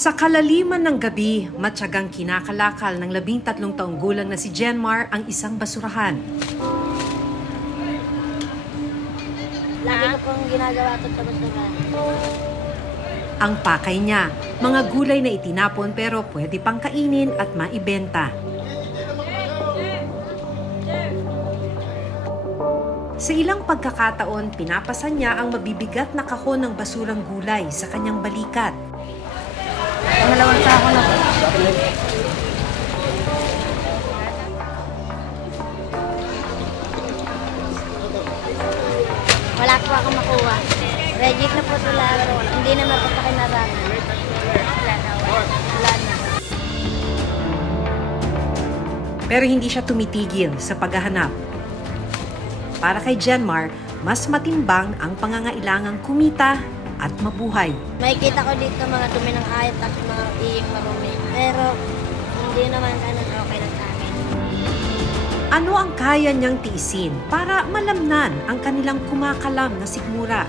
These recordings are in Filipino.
Sa kalaliman ng gabi, matyagang kinakalakal ng 13 taong gulang na si Jenmar ang isang basurahan. Lagi ko pong ginagawa ito sa basurahan. Ang pakay niya, mga gulay na itinapon pero pwede pang kainin at maibenta. Sa ilang pagkakataon, pinapasan niya ang mabibigat na kahon ng basurang gulay sa kanyang balikat. Pangalawang sako na po. Wala po ako makuha. Reject na po ito lahat. Hindi na mapapakinarangan. Wala na. Pero hindi siya tumitigil sa paghahanap. Para kay Jenmar, mas matimbang ang pangangailangang kumita at mabuhay. Makikita ko dito mga dumi ng ayat at mga iyong marumi. Pero hindi naman ganun okay lang sa amin. Ano ang kaya niyang tiisin para malamnan ang kanilang kumakalam na sigmura?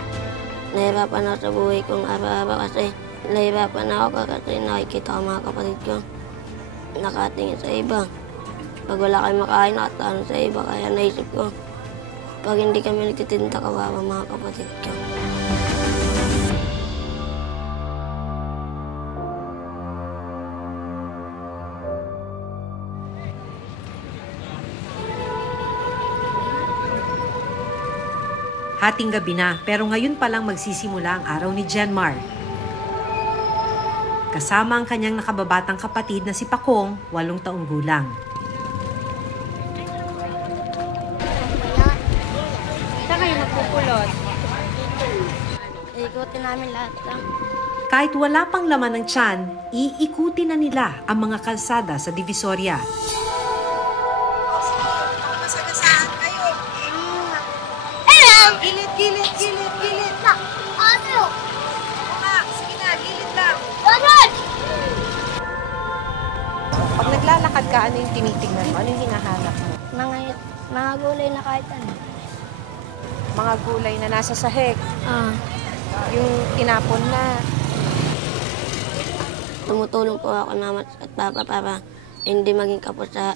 Nahirapan ako sa buhay kong araw-araw kasi nahirapan ako kasi nakikita ko mga kapatid ko nakatingin sa iba. Pag wala kayo makain, nakatanong sa iba. Kaya naisip ko, pag hindi kami nagtitinda, kawawa mga kapatid ko. Hating gabi na, pero ngayon pa lang magsisimula ang araw ni Jenmar. Kasama ang kanyang nakababatang kapatid na si Pakong, 8 taong gulang. Saan kayo magpupulot? Ikutin namin lahat lang. Kahit wala pang laman ng tiyan, iikuti na nila ang mga kalsada sa Divisoria. Gilid lang. Ano? Sige na, gilid lang. Ganun! Pag naglalakad ka, ano yung tinitingnan mo? Ano yung hinahanap mo? Mga gulay na kahit ano. Mga gulay na nasa sahig. Yung tinapon na. Tumutulong po ako naman at papa para hindi maging kapos sa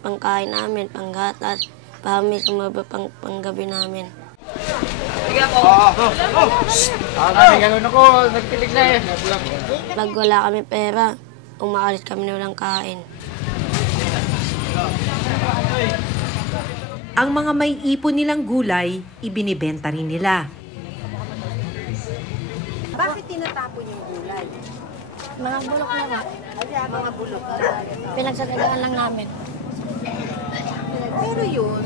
pangkain namin, panggatas, para may sumaba panggabi namin. Ganun ako, nagpilig na eh. Pag wala kami pera, umaalis kami na walang kain. Ang mga may ipon nilang gulay, ibinibenta rin nila. Bakit tinatapon yung gulay? Mga bulok na ba? Mga bulok. Pinagsasagaan lang namin. Pero yun,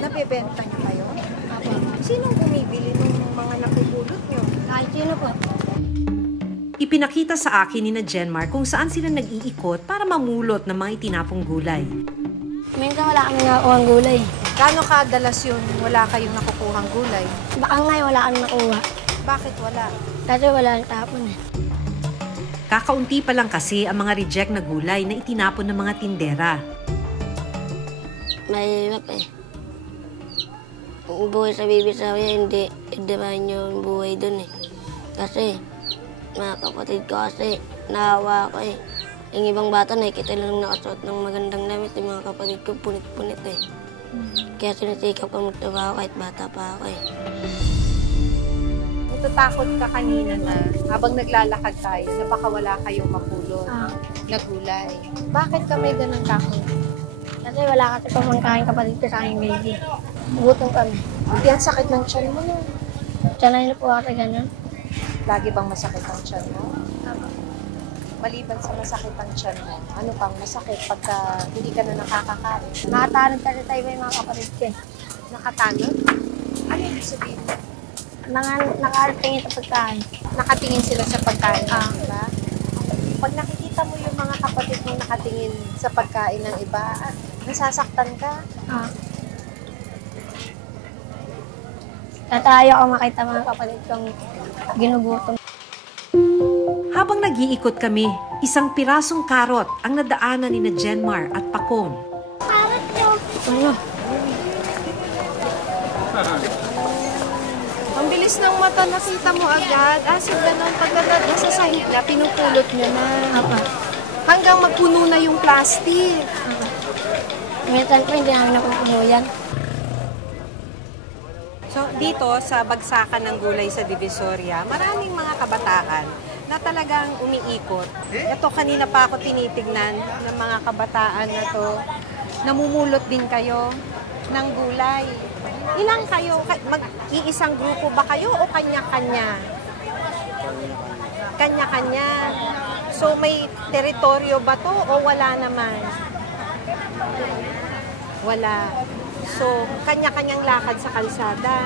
nabebenta niyo kayo? Sinong bumibili ng mga napupulot niyo? Kahit sino po. Ipinakita sa akin ni na Jenmar kung saan sila nag-iikot para mamulot ng mga itinapong gulay. Minsan wala kami nakukuhang gulay. Gaano kadalas yun wala kayong nakukuhang gulay? Baka ngayon wala kami nakuha. Bakit wala? Kasi wala nang tapon eh. Kakaunti pa lang kasi ang mga reject na gulay na itinapon ng mga tindera. Mahirap eh. Ang buhay sa Bibisawya, hindi rin yung buhay dun eh. Kasi, mga kapatid ko kasi, nahawa ako eh. Yung ibang bata, nakikita lang nakasuot ng magandang damit. Yung mga kapatid ko, punit-punit eh. Kaya sinisikap ko magtrabaho kahit bata pa ako eh. Natatakot ka kanina na habang naglalakad tayo na baka wala kayong mapulot na gulay. Bakit ka may ganun takot? Kasi wala kasi pamangkain kapatid ko sa aking baby. Gutom kami. Hindi ang sakit ng tiyan mo nun. Sanay na po ako sa ganun. Lagi bang masakit ang tiyan mo? Maliban sa masakit ang tiyan mo, ano pang masakit pagka hindi ka na nakakakain? Nakatanod kasi tayo yung mga kapatid ko eh. Nakatanod? Ano yung sabihin mo? Mga nakatingin sa pagkain. Nakatingin sila sa pagkain ng iba? Pag nakikita mo yung mga kapatid mong nakatingin sa pagkain ng iba, nasasaktan ka? Tatayo ako makita mga kapatid kong ginugutom. Habang nag-iikot kami, isang pirasong karot ang nadaanan ni na Jenmar at Pakong. Karot nyo! Ano? Pambili bilis ng mata, nakita mo agad. So ganun, pag nasa sahig na, pinupulot nyo na. Hanggang magpuno na yung plastic. Minsan po hindi namin napupuno yan. So, dito sa bagsakan ng gulay sa Divisoria, maraming mga kabataan na talagang umiikot. Ito, kanina pa ako tinitignan ng mga kabataan na to. Namumulot din kayo ng gulay. Ilang kayo? Mag-iisang grupo ba kayo o kanya-kanya? Kanya-kanya. So, may teritoryo ba to o wala naman? Wala. So, kanya-kanyang lakad sa kalsada.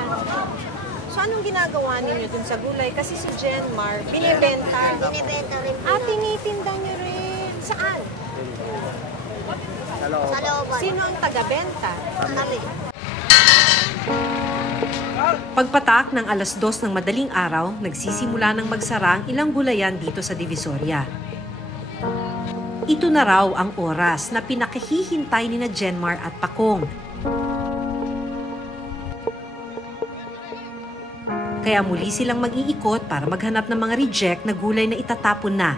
So, anong ginagawa ninyo dun sa gulay? Kasi si Jenmar, binibenta. Binibenta rin po. Tinitinda nyo rin. Saan? Sa looban. Sino ang taga-benta? Kami. Pagpatak ng 2:00 ng madaling araw, nagsisimula ng magsara ang ilang gulayan dito sa Divisoria. Ito na raw ang oras na pinakihihintay ni na Jenmar at Pakong. Kaya muli silang mag-iikot para maghanap ng mga reject na gulay na itatapon na.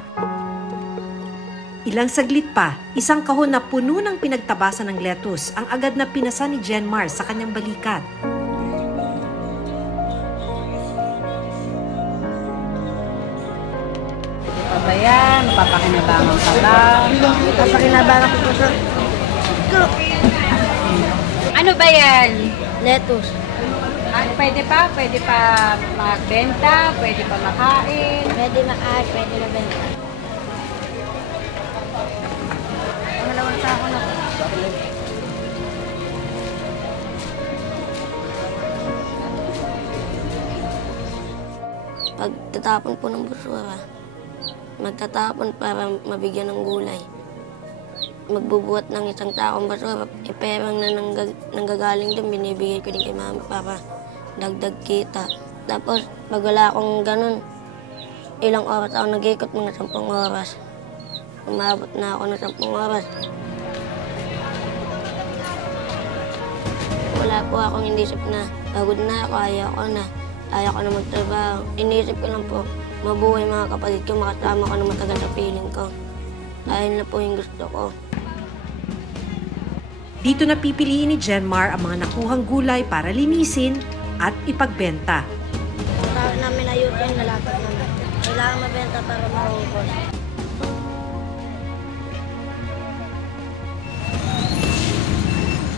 Ilang saglit pa, isang kahon na puno ng pinagtabasan ng lettuce ang agad na pinasa ni Jenmar sa kanyang balikat. Pa ba yan? Mapapakinabangan ka ba? Papakinabangan ko po sa... Ano ba yan? Lettuce. Pwede pa magbenta, pwede pa makain. Pwede makain, pwede na benta. Malawang sako na po. Pag tatapon po ng basura, magtatapon para mabigyan ng gulay. Magbubuhat ng isang takong basura, perang na nanggagaling doon, binibigay ko din kay mama para dagdag kita. Tapos, pag wala akong ganun, ilang oras ako nag-ikot, mga 10 oras. Umabot na ako ng 10 oras. Wala po akong inisip na pagod na ako, ayaw ko na magtrabaho. Inisip ko lang po, mabuhay mga kapatid ko, makasama ko na matagal sa piling ko. Ayun na po yung gusto ko. Dito na pipiliin ni Jenmar ang mga nakuhang gulay para linisin at ipagbenta. Tawag namin ayusin yung lalapag namin. Kailangan mabenta para maubos.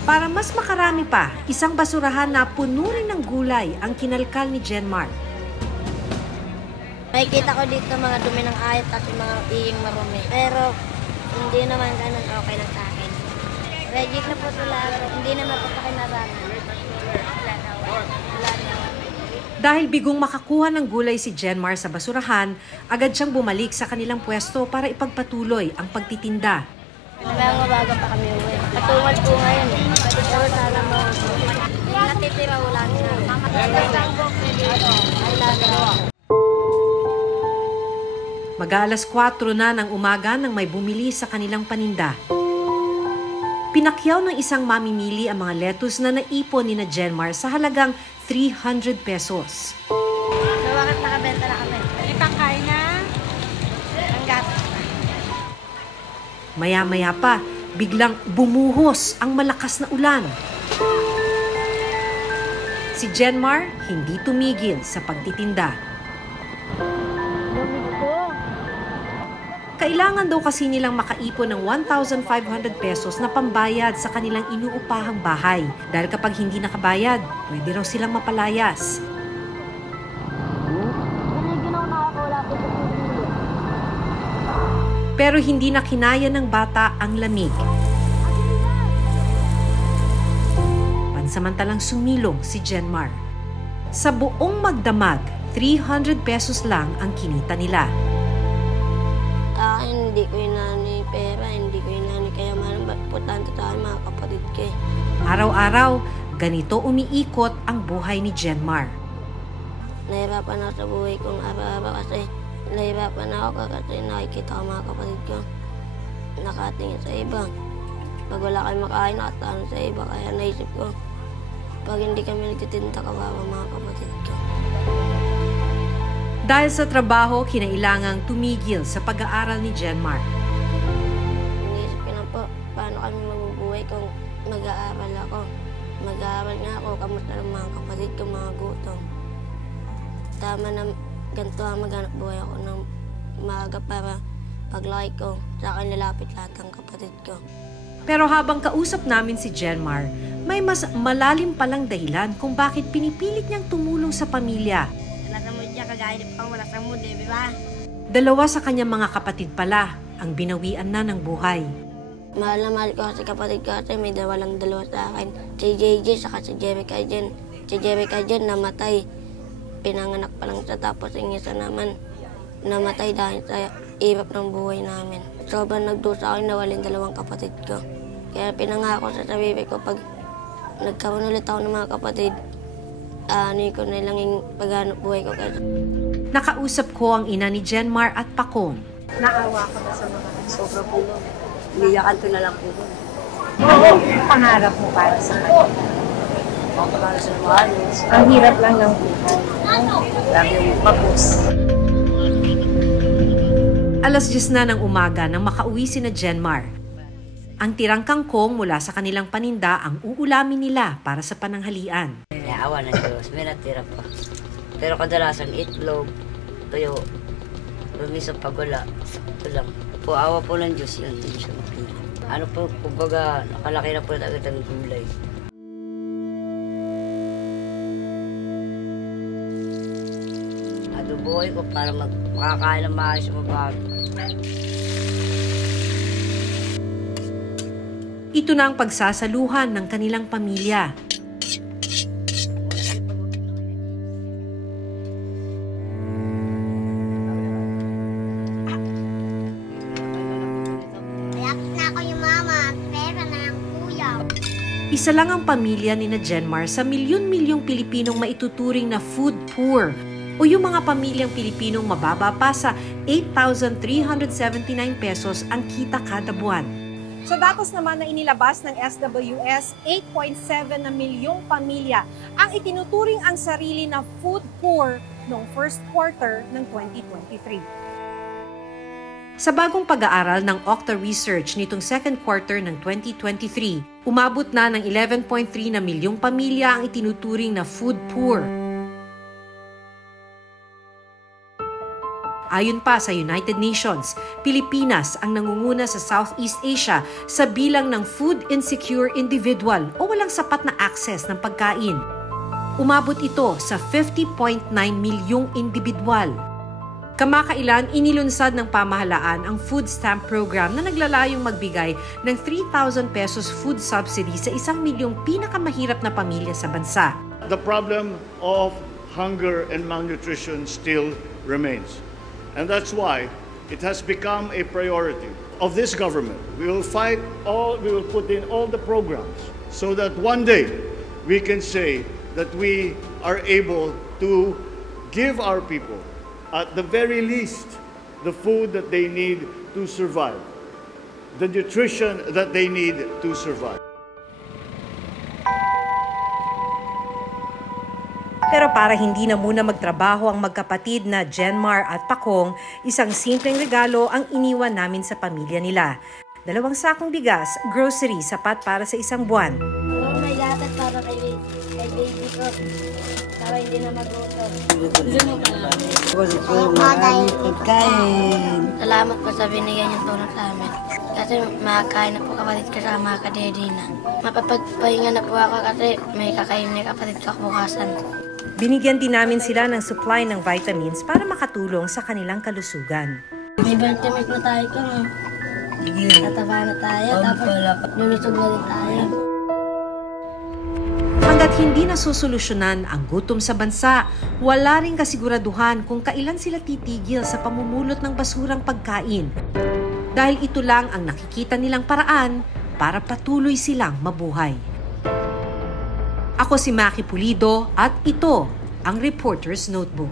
Para mas makarami pa, isang basurahan na puno rin ng gulay ang kinalkal ni Jenmar. Makikita ko dito mga dumi ng ayat at yung mga iying marumi. Pero hindi naman ganun okay lang sa akin. Reject na po sila, hindi naman po pakinabangan. Wala na. Dahil bigong makakuha ng gulay si Jenmar sa basurahan, agad siyang bumalik sa kanilang pwesto para ipagpatuloy ang pagtitinda. Mga baga pa kami uwi. Patungan po ngayon eh. Pero sana mo. Natitira ulan na. Mag-aalas 4 na ng umaga nang may bumili sa kanilang paninda. Pinakyaw ng isang mamimili ang mga lettuce na naipon ni na Jenmar sa halagang 300 pesos. So, bakit nakabenta na kami? Ipangkain na. Ang gatas. Maya-maya pa, biglang bumuhos ang malakas na ulan. Si Jenmar hindi tumigil sa pagtitinda. Kailangan daw kasi nilang makaipon ng 1,500 pesos na pambayad sa kanilang inuupahang bahay. Dahil kapag hindi nakabayad, pwede raw silang mapalayas. Pero hindi na kinaya ng bata ang lamig. Pansamantalang sumilong si Jenmar. Sa buong magdamag, 300 pesos lang ang kinita nila. Hindi ko inani pera, hindi ko inani kayamanan. Importante tayo mga kapatid ko eh. Araw-araw, ganito umiikot ang buhay ni Jenmar. Nahirapan ako sa buhay kong araw-araw kasi nahirapan ako kasi nakikita ko mga kapatid ko. Nakatingin sa iba. Pag wala kayo makain, nakatano sa iba. Kaya naisip ko, Pag hindi kami nagtitinda, kawawa mga kapatid ko. Dahil sa trabaho, kinailangang tumigil sa pag-aaral ni Jenmar. Inisip ko na po, paano kami mabubuhay kung mag-aaral ako. Mag-aaral nga ako, kamusta ng mga kapatid ko, mga gutom. Tama na ganito ang maghanap buhay ako ng maaga para paglaki ko, sa akin lalapit lahat ng kapatid ko. Pero habang kausap namin si Jenmar, may mas malalim palang dahilan kung bakit pinipilit niyang tumulong sa pamilya. Wala sa mood niya, kagaya ni pang wala sa mood, di ba? Dalawa sa kanyang mga kapatid pala ang binawian na ng buhay. Mahal na mahal ko kasi kapatid ko kasi may walang dalawa sa akin. Si JJ saka si Jerry Kajen. Si Jerry Kajen namatay. Pinanganak pa lang siya tapos yung isa naman namatay dahil sa hirap ng buhay namin. Sobrang nagdusa ako na walin dalawang kapatid ko. Kaya pinangako sa sarili ko pag nagkaroon ulit ako ng mga kapatid, ano ko na lang yung paghanap buhay ko. Nakausap ko ang ina ni Jenmar at Pakong. Naawa ko na sa mga Sobra po. Iyakan ko na lang po. pangarap mo para sa kanila. Para sa maayos. Ang hirap lang ng buhay. Lagi yung mapos. Alas 10 na ng umaga nang makauwi si na Jenmar. Ang tirang kangkong mula sa kanilang paninda ang uulamin nila para sa pananghalian. Awa ng Diyos, may natira pa. Pero kadalasan itlog, tuyo, lumisang pagula, sakto lang. Po, awa po ng Diyos yun, hindi siya makina. Ano po, kumbaga, nakalaki na po agad ang gulay. Adoboy ko para makakain ng maayos yung mabago. Ito na ang pagsasaluhan ng kanilang pamilya. Isa lang ang pamilya ni na Jenmar sa milyon-milyong Pilipinong maituturing na food poor o yung mga pamilyang Pilipinong mababa pa sa 8,379 pesos ang kita kada buwan. Sa datos naman na inilabas ng SWS, 8.7 na milyong pamilya ang itinuturing ang sarili na food poor noong first quarter ng 2023. Sa bagong pag-aaral ng Okta Research nitong second quarter ng 2023, umabot na ng 11.3 na milyong pamilya ang itinuturing na food poor. Ayon pa sa United Nations, Pilipinas ang nangunguna sa Southeast Asia sa bilang ng food insecure individual o walang sapat na access ng pagkain. Umabot ito sa 50.9 milyong individual. Kamakailan, inilunsad ng pamahalaan ang food stamp program na naglalayong magbigay ng 3,000 pesos food subsidy sa 1 milyong pinakamahirap na pamilya sa bansa. The problem of hunger and malnutrition still remains. And that's why it has become a priority of this government. We will put in all the programs so that one day we can say that we are able to give our people, at the very least, the food that they need to survive, the nutrition that they need to survive. Pero para hindi na muna magtrabaho ang magkapatid na Jenmar at Pakong, isang simpleng regalo ang iniwan namin sa pamilya nila. 2 sakong bigas, grocery, sapat para sa 1 buwan. May lahat para kay baby ko. Para hindi na magutom. Salamat po sa binigyan niyong tulong sa amin. Kasi makakain na po kapatid ko sa mga kadedi na. Mapapagpahinga na po ako kasi may kakain na kapatid ko bukasan. Binigyan din namin sila ng supply ng vitamins para makatulong sa kanilang kalusugan. May vitamins na tayo ko. Tataba na tayo, tapos lulusog na din tayo. Hanggat hindi nasusolusyonan ang gutom sa bansa, wala ring kasiguraduhan kung kailan sila titigil sa pamumulot ng basurang pagkain. Dahil ito lang ang nakikita nilang paraan para patuloy silang mabuhay. Ako si Maki Pulido at ito ang Reporter's Notebook.